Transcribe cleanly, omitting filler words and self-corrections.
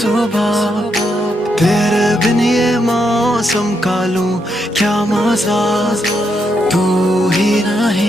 सुबह, तेरे बिन ये मौसम का लूं क्या मजा, तू ही नहीं।